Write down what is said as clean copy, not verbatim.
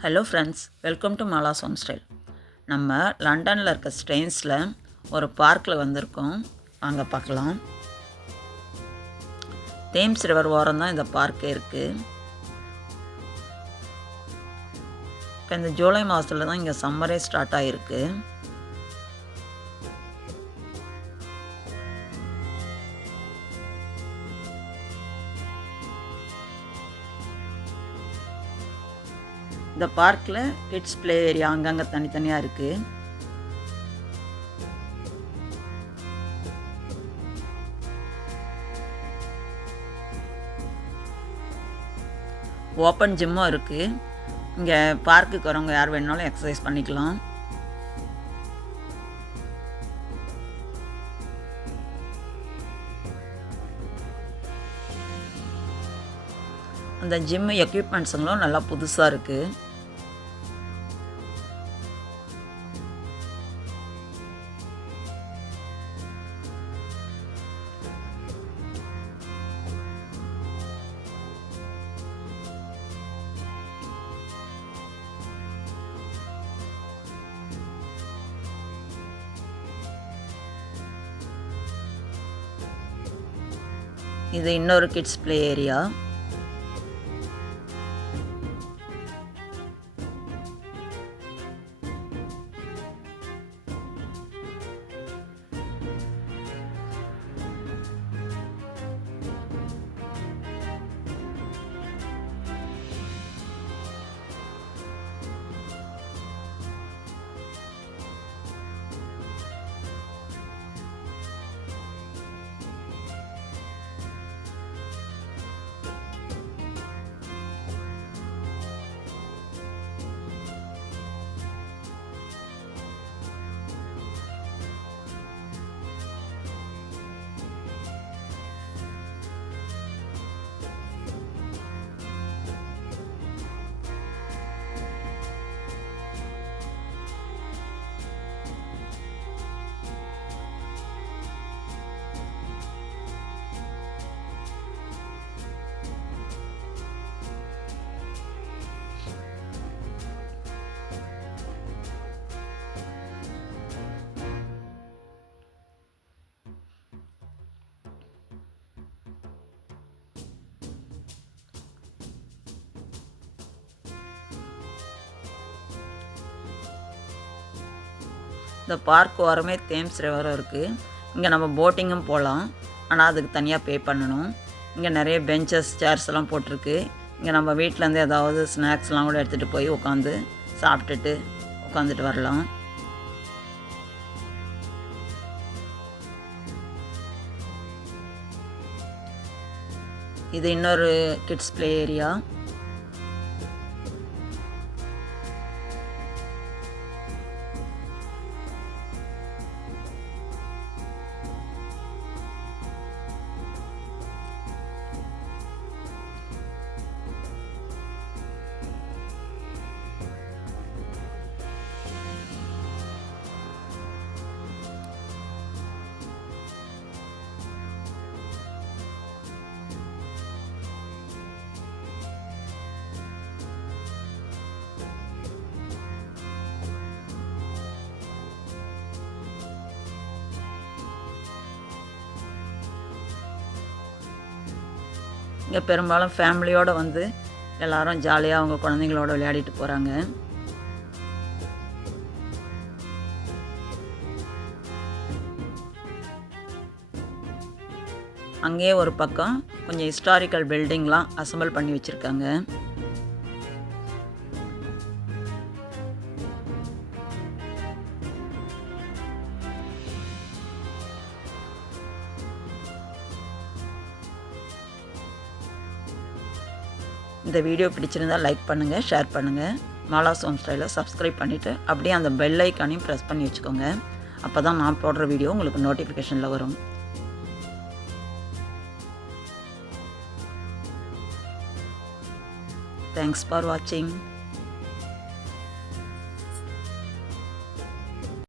Hello friends, welcome to Mala's home style. நம்ம லண்டனில் இருக்க ஸ்ட்ரெயின்ஸில் ஒரு பார்க்கில் வந்திருக்கோம். வாங்க பார்க்கலாம். தேம்ஸ் ரிவர் ஓரம் தான் இந்த பார்க்கே இருக்குது. இப்போ இந்த ஜூலை மாதத்தில் தான் இங்கே சம்மரே ஸ்டார்ட் ஆகிருக்கு. இந்த பார்க்கில் கிட்ஸ் ப்ளே ஏரியா அங்கங்கே தனித்தனியாக இருக்குது. ஓப்பன் ஜிம்மும் இருக்குது. இங்கே பார்க்குக்கு வரவங்க யார் வேணுனாலும் எக்ஸசைஸ் பண்ணிக்கலாம். அந்த ஜிம் எக்யூப்மெண்ட்ஸுங்களும் நல்லா புதுசாக இருக்குது. இது இன்னொரு கிட்ஸ் ப்ளே ஏரியா. இந்த பார்க் ஓரமே தேம்ஸ் ரிவரும் இருக்குது. இங்கே நம்ம போட்டிங்கும் போகலாம். ஆனால் அதுக்கு தனியாக பே பண்ணணும். இங்கே நிறைய பெஞ்சஸ் சேர்ஸ் எல்லாம் போட்டிருக்கு. இங்கே நம்ம வீட்டிலேருந்து ஏதாவது ஸ்நாக்ஸ்லாம் கூட எடுத்துகிட்டு போய் உட்காந்து சாப்பிட்டுட்டு உட்காந்துட்டு வரலாம். இது இன்னொரு கிட்ஸ் ப்ளே ஏரியா. இங்கே பெரும்பாலும் ஃபேமிலியோடு வந்து எல்லோரும் ஜாலியாக அவங்க குழந்தைங்களோட விளையாடிட்டு போகிறாங்க. அங்கேயே ஒரு பக்கம் கொஞ்சம் ஹிஸ்டாரிக்கல் பில்டிங்லாம் அசம்பிள் பண்ணி வச்சுருக்காங்க. இந்த வீடியோ பிடிச்சிருந்தால் லைக் பண்ணுங்கள், ஷேர் பண்ணுங்கள். மாலாஸ் ஹோம் ஸ்டைலை சப்ஸ்கிரைப் பண்ணிவிட்டு அப்படியே அந்த பெல் ஐக்கானையும் ப்ரெஸ் பண்ணி வச்சுக்கோங்க. அப்போ தான் நான் போடுற வீடியோ உங்களுக்கு நோட்டிஃபிகேஷனில் வரும். Thanks for watching.